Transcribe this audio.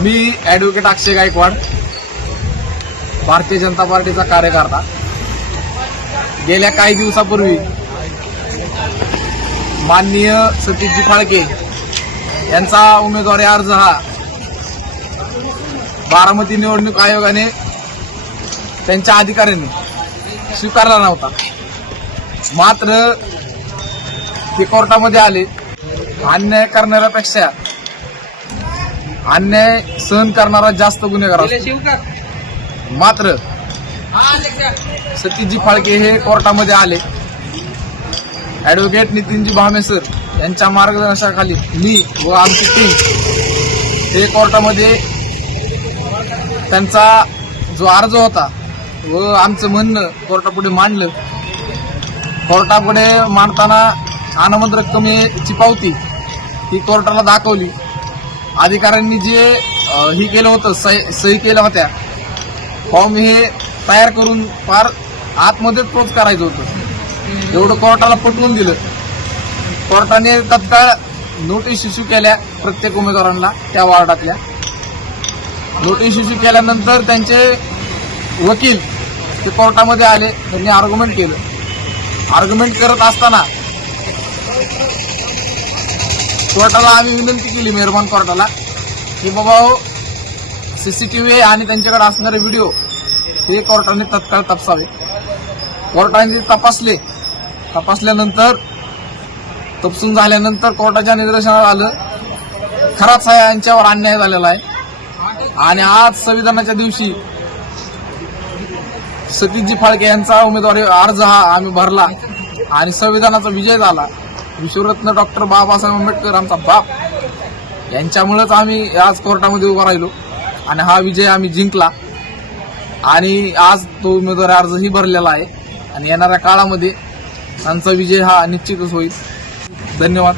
मी advocate अक्षय गायकवाड, भारतीय जनता पार्टीचा कार्यकर्ता. गेल्या काही दिवसापूर्वी माननीय सतीशजी फाळके यांचा उमेदवारी अर्ज हा बारामती निवडणूक आयोगाने त्यांच्या अधिकाऱ्यांनी स्वीकारला नव्हता. मात्र ते कोर्टामध्ये आले. अन्याय करणाऱ्यापेक्षा अन्याय सहन करणारा जास्त गुन्हेगार असतो. मात्र सतीशजी फाळके हे कोर्टामध्ये आले. ॲडव्होकेट नितीनजी भामे सर यांच्या मार्गदर्शनाखाली मी व आमची टीम हे कोर्टामध्ये त्यांचा जो अर्ज होता व आमचं म्हणणं कोर्टापुढे मांडलं. कोर्टापुढे मांडताना अनामत रक्कमेची पावती ही कोर्टाला दाखवली. अधिकाऱ्यांनी जे ही केलं होतं, सही केल्या होत्या, फॉर्म हे तयार करून फार आतमध्येच पोच करायचं होतं, एवढं कोर्टाला पटवून दिलं. कोर्टाने तत्काळ नोटीस इश्यू केल्या प्रत्येक उमेदवारांना त्या वार्डातल्या. नोटीस इश्यू केल्यानंतर त्यांचे वकील ते कोर्टामध्ये आले. त्यांनी आर्ग्युमेंट केलं. आर्ग्युमेंट करत असताना कोर्टाला आम्ही विनंती केली, मेहरबान कोर्टाला, की बाबा CCTV आणि त्यांच्याकडे असणारे व्हिडिओ हे कोर्टाने तत्काळ तपासावे. कोर्टाने तपासले. तपासल्यानंतर तपसून झाल्यानंतर कोर्टाच्या निदर्शनास आलं खराच यांच्यावर अन्याय झालेला आहे. आणि आज संविधानाच्या दिवशी सतीशजी फाळके यांचा उमेदवारी अर्ज हा आम्ही भरला आणि संविधानाचा विजय झाला. विश्वरत्न डॉक्टर बाबासाहेब आंबेडकर आमचा बाप यांच्यामुळेच आम्ही आज कोर्टामध्ये उभा राहिलो आणि हा विजय आम्ही जिंकला. आणि आज तो उमेदवारी अर्जही भरलेला आहे आणि येणाऱ्या काळामध्ये त्यांचा विजय हा निश्चितच होईल. धन्यवाद.